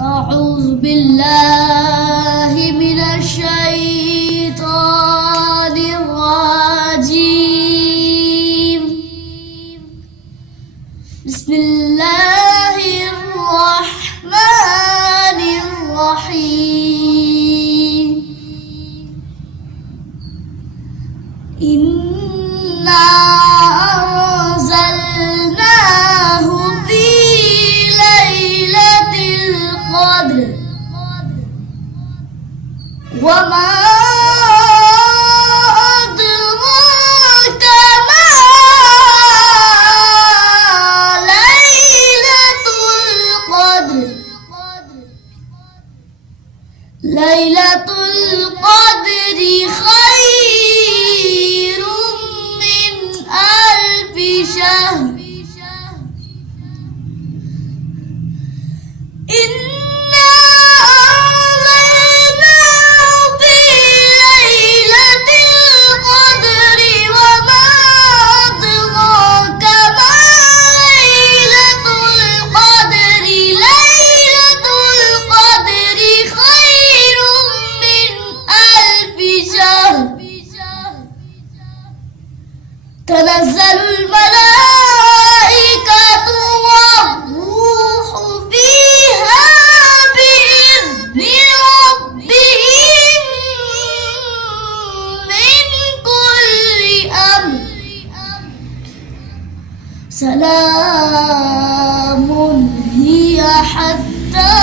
أعوذ بالله من الشيطان الرجيم. بسم الله الرحمن الرحيم. إنا أنزلناه في ليلة القدر وما أدراك ما ليلة القدر. ليلة القدر خير من ألف شهر. إنا أنزلناه في ليلة القدر وما أدراك ما ليلة القدر. ليلة القدر خير من ألف شهر. تنزل الملائكة والروح فيها بإذن ربهم من كل أمر. سلام هي حتى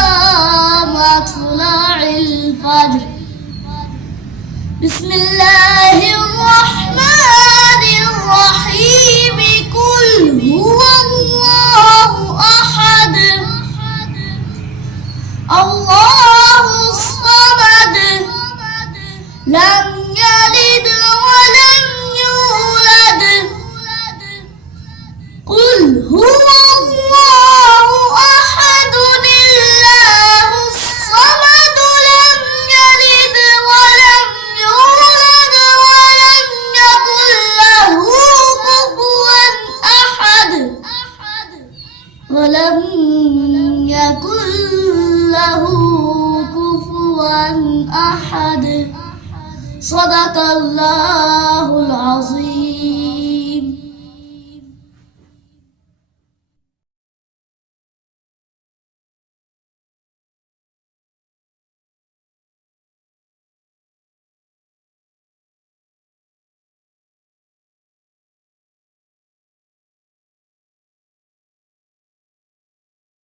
مطلع الفجر. بسم الله الرحمن الرحيم. قل هو الله أحد الله الصمد لم يلد ولم يولد. قل هو الله أحد الله الصمد لم يلد ولم يولد ولم يكن له كفوا أحد. ولم يكن له كفوا أحد. صدق الله العظيم.